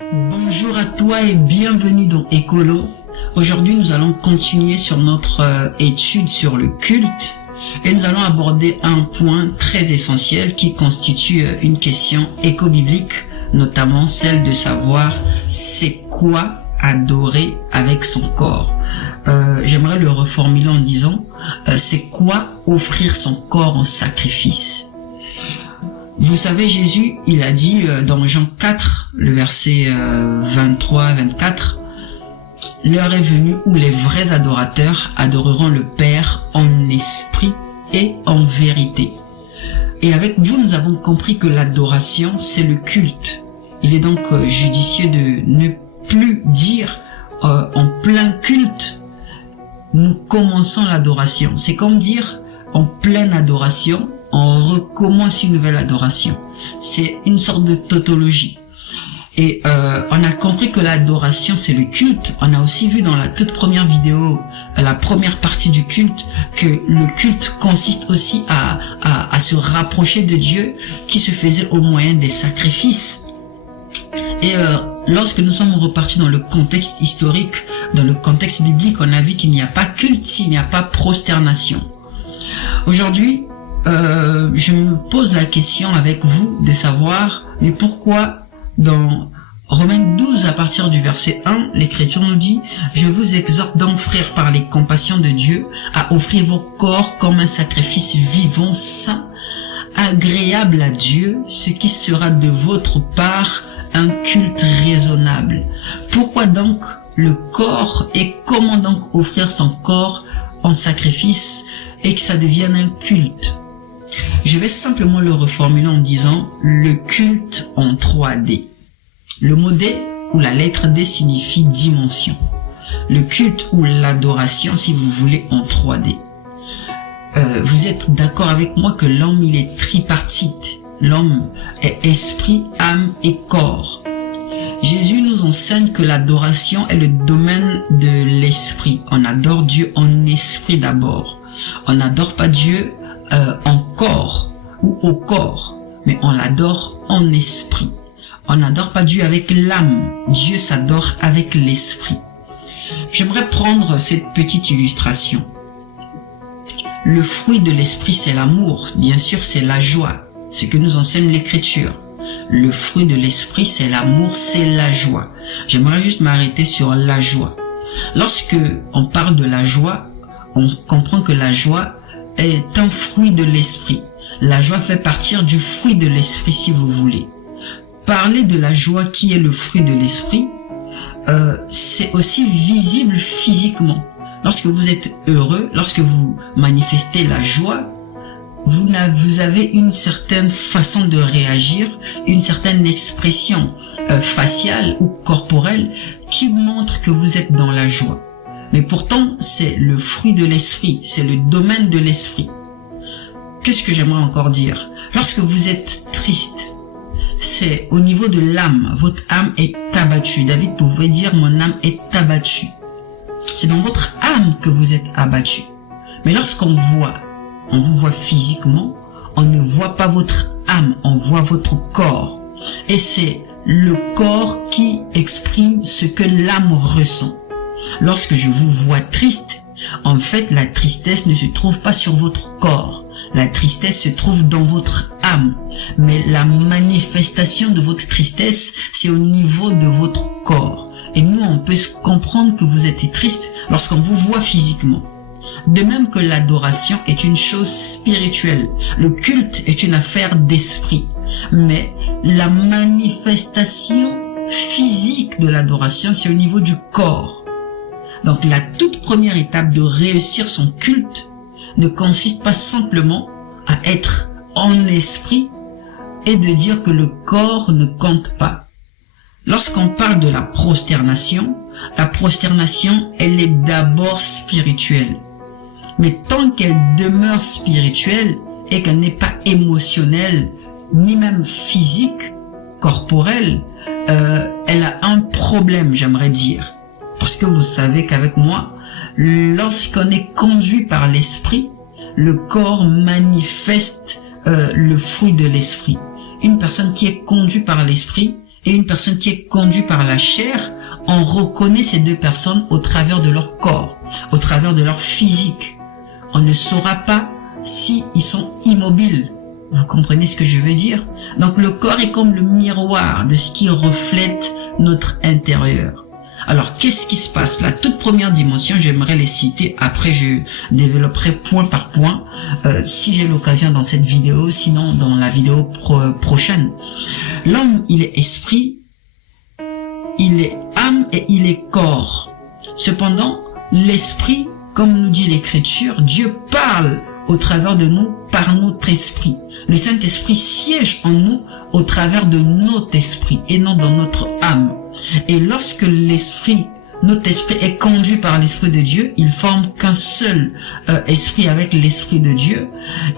Bonjour à toi et bienvenue dans Écolo. Aujourd'hui, nous allons continuer sur notre étude sur le culte et nous allons aborder un point très essentiel qui constitue une question éco-biblique, notamment celle de savoir c'est quoi adorer avec son corps. J'aimerais le reformuler en disant c'est quoi offrir son corps en sacrifice. Vous savez, Jésus, il a dit dans Jean 4, le verset 23-24, « L'heure est venue où les vrais adorateurs adoreront le Père en esprit et en vérité. » Et avec vous, nous avons compris que l'adoration, c'est le culte. Il est donc judicieux de ne plus dire en plein culte, nous commençons l'adoration. C'est comme dire en pleine adoration, on recommence une nouvelle adoration. C'est une sorte de tautologie. Et on a compris que l'adoration, c'est le culte. On a aussi vu dans la toute première vidéo, la première partie du culte, que le culte consiste aussi à se rapprocher de Dieu, qui se faisait au moyen des sacrifices. Et lorsque nous sommes repartis dans le contexte historique, dans le contexte biblique, on a vu qu'il n'y a pas culte s'il n'y a pas prosternation. Aujourd'hui, je me pose la question avec vous de savoir, mais pourquoi dans Romains 12 à partir du verset 1, l'Écriture nous dit « Je vous exhorte donc, frères, par les compassions de Dieu, à offrir vos corps comme un sacrifice vivant, saint, agréable à Dieu, ce qui sera de votre part un culte raisonnable. » Pourquoi donc le corps et comment donc offrir son corps en sacrifice et que ça devienne un culte? Je vais simplement le reformuler en disant le culte en 3D. Le mot D ou la lettre D signifie dimension. Le culte ou l'adoration, si vous voulez, en 3D. Vous êtes d'accord avec moi que l'homme, il est tripartite. L'homme est esprit, âme et corps. Jésus nous enseigne que l'adoration est le domaine de l'esprit. On adore Dieu en esprit d'abord. On n'adore pas Dieu en corps ou au corps, mais on l'adore en esprit. On n'adore pas Dieu avec l'âme, Dieu s'adore avec l'esprit. J'aimerais prendre cette petite illustration. Le fruit de l'esprit, c'est l'amour, bien sûr c'est la joie, ce que nous enseigne l'Écriture. Le fruit de l'esprit, c'est l'amour, c'est la joie. J'aimerais juste m'arrêter sur la joie. Lorsque on parle de la joie, on comprend que la joie est un fruit de l'esprit. La joie fait partir du fruit de l'esprit, si vous voulez. Parler de la joie qui est le fruit de l'esprit, c'est aussi visible physiquement. Lorsque vous êtes heureux, lorsque vous manifestez la joie, vous avez une certaine façon de réagir, une certaine expression faciale ou corporelle qui montre que vous êtes dans la joie. Mais pourtant, c'est le fruit de l'esprit, c'est le domaine de l'esprit. Qu'est-ce que j'aimerais encore dire? Lorsque vous êtes triste, c'est au niveau de l'âme, votre âme est abattue. David pouvait dire, mon âme est abattue. C'est dans votre âme que vous êtes abattu. Mais lorsqu'on on vous voit physiquement, on ne voit pas votre âme, on voit votre corps. Et c'est le corps qui exprime ce que l'âme ressent. Lorsque je vous vois triste, en fait, la tristesse ne se trouve pas sur votre corps. La tristesse se trouve dans votre âme. Mais la manifestation de votre tristesse, c'est au niveau de votre corps. Et nous, on peut comprendre que vous êtes triste lorsqu'on vous voit physiquement. De même que l'adoration est une chose spirituelle. Le culte est une affaire d'esprit. Mais la manifestation physique de l'adoration, c'est au niveau du corps. Donc la toute première étape de réussir son culte ne consiste pas simplement à être en esprit et de dire que le corps ne compte pas. Lorsqu'on parle de la prosternation, elle est d'abord spirituelle. Mais tant qu'elle demeure spirituelle et qu'elle n'est pas émotionnelle, ni même physique, corporelle, elle a un problème, j'aimerais dire. Parce que vous savez qu'avec moi, lorsqu'on est conduit par l'esprit, le corps manifeste le fruit de l'esprit. Une personne qui est conduite par l'esprit et une personne qui est conduite par la chair, on reconnaît ces deux personnes au travers de leur corps, au travers de leur physique. On ne saura pas si ils sont immobiles. Vous comprenez ce que je veux dire? Donc le corps est comme le miroir de ce qui reflète notre intérieur. Alors qu'est-ce qui se passe? La toute première dimension, j'aimerais les citer, après je développerai point par point, si j'ai l'occasion dans cette vidéo, sinon dans la vidéo prochaine. L'homme, il est esprit, il est âme et il est corps. Cependant, l'esprit, comme nous dit l'Écriture, Dieu parle au travers de nous par notre esprit. Le Saint-Esprit siège en nous au travers de notre esprit et non dans notre âme. Et lorsque notre esprit est conduit par l'Esprit de Dieu, il forme qu'un seul esprit avec l'Esprit de Dieu.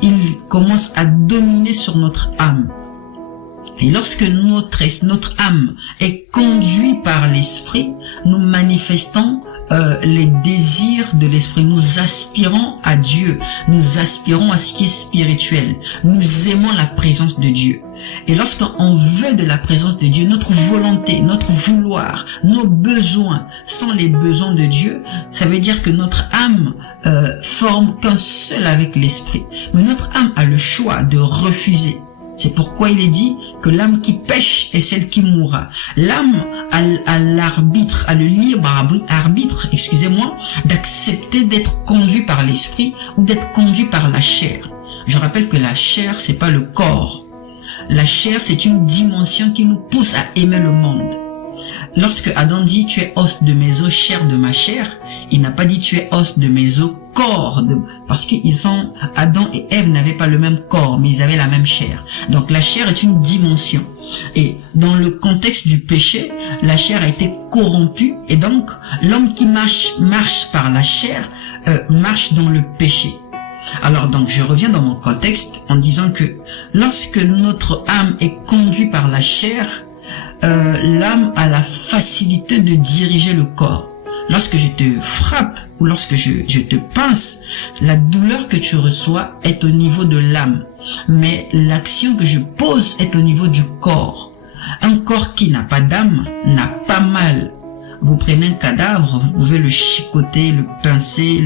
Il commence à dominer sur notre âme. Et lorsque notre âme est conduite par l'Esprit, nous manifestons les désirs de l'Esprit. Nous aspirons à Dieu. Nous aspirons à ce qui est spirituel. Nous aimons la présence de Dieu. Et lorsqu'on veut de la présence de Dieu, notre volonté, notre vouloir, nos besoins sont les besoins de Dieu, ça veut dire que notre âme forme qu'un seul avec l'Esprit. Mais notre âme a le choix de refuser. C'est pourquoi il est dit que l'âme qui pêche est celle qui mourra. L'âme a l'arbitre, a le libre arbitre, d'accepter d'être conduit par l'esprit ou d'être conduit par la chair. Je rappelle que la chair, c'est pas le corps. La chair, c'est une dimension qui nous pousse à aimer le monde. Lorsque Adam dit « tu es os de mes os, chair de ma chair », il n'a pas dit « tu es os de mes os, corps de... » parce que Adam et Ève n'avaient pas le même corps, mais ils avaient la même chair. Donc la chair est une dimension. Et dans le contexte du péché, la chair a été corrompue et donc l'homme qui marche par la chair marche dans le péché. Alors donc je reviens dans mon contexte en disant que lorsque notre âme est conduite par la chair, l'âme a la facilité de diriger le corps. Lorsque je te frappe ou lorsque je te pince, la douleur que tu reçois est au niveau de l'âme. Mais l'action que je pose est au niveau du corps. Un corps qui n'a pas d'âme n'a pas mal. Vous prenez un cadavre, vous pouvez le chicoter, le pincer,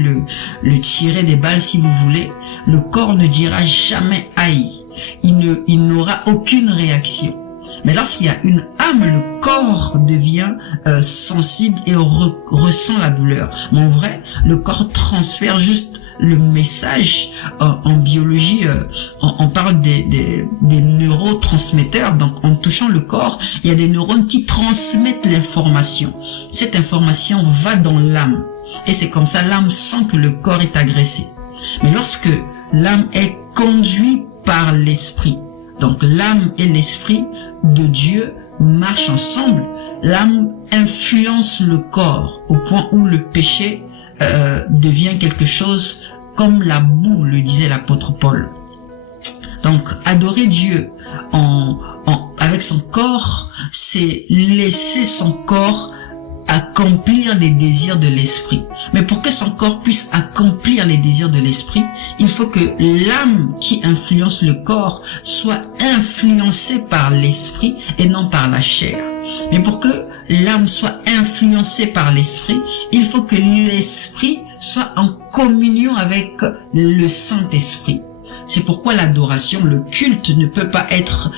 le tirer des balles si vous voulez. Le corps ne dira jamais aïe. Il n'aura aucune réaction. Mais lorsqu'il y a une âme, le corps devient sensible et ressent la douleur. Mais en vrai, le corps transfère juste le message. En biologie, on parle des neurotransmetteurs. Donc, en touchant le corps, il y a des neurones qui transmettent l'information. Cette information va dans l'âme. Et c'est comme ça, l'âme sent que le corps est agressé. Mais lorsque l'âme est conduite par l'esprit, donc l'âme et l'esprit de Dieu marchent ensemble, l'âme influence le corps au point où le péché devient quelque chose comme la boue, le disait l'apôtre Paul. Donc adorer Dieu avec son corps, c'est laisser son corps accomplir des désirs de l'esprit. Mais pour que son corps puisse accomplir les désirs de l'esprit, il faut que l'âme qui influence le corps soit influencée par l'esprit et non par la chair. Mais pour que l'âme soit influencée par l'esprit, il faut que l'esprit soit en communion avec le Saint-Esprit. C'est pourquoi l'adoration, le culte ne peut pas être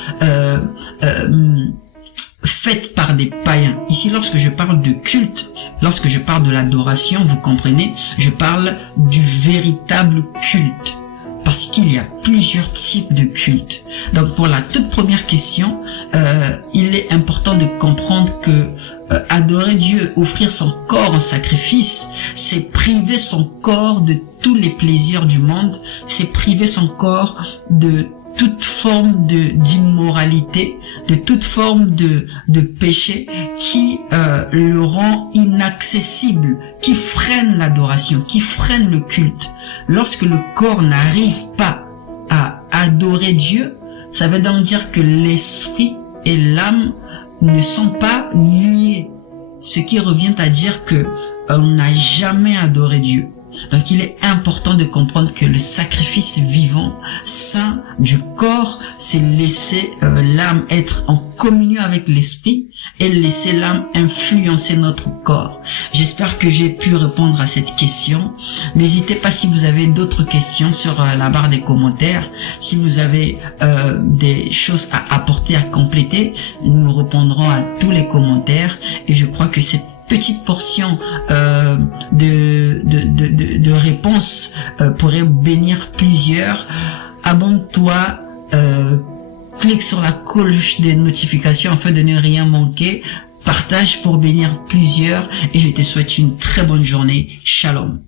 faite par des païens. Ici, lorsque je parle de culte, lorsque je parle de l'adoration, vous comprenez, je parle du véritable culte. Parce qu'il y a plusieurs types de culte. Donc, pour la toute première question, il est important de comprendre que adorer Dieu, offrir son corps en sacrifice, c'est priver son corps de tous les plaisirs du monde, c'est priver son corps de toute forme d'immoralité, de toute forme de péché qui le rend inaccessible, qui freine l'adoration, qui freine le culte. Lorsque le corps n'arrive pas à adorer Dieu, ça veut donc dire que l'esprit et l'âme ne sont pas liés, ce qui revient à dire que on n'a jamais adoré Dieu. Donc il est important de comprendre que le sacrifice vivant, saint du corps, c'est laisser l'âme être en communion avec l'esprit et laisser l'âme influencer notre corps. J'espère que j'ai pu répondre à cette question. N'hésitez pas si vous avez d'autres questions sur la barre des commentaires. Si vous avez des choses à apporter, à compléter, nous répondrons à tous les commentaires. Et je crois que cette petite portion de réponses pourrait bénir plusieurs. Abonne-toi, clique sur la cloche des notifications afin de ne rien manquer. Partage pour bénir plusieurs et je te souhaite une très bonne journée. Shalom.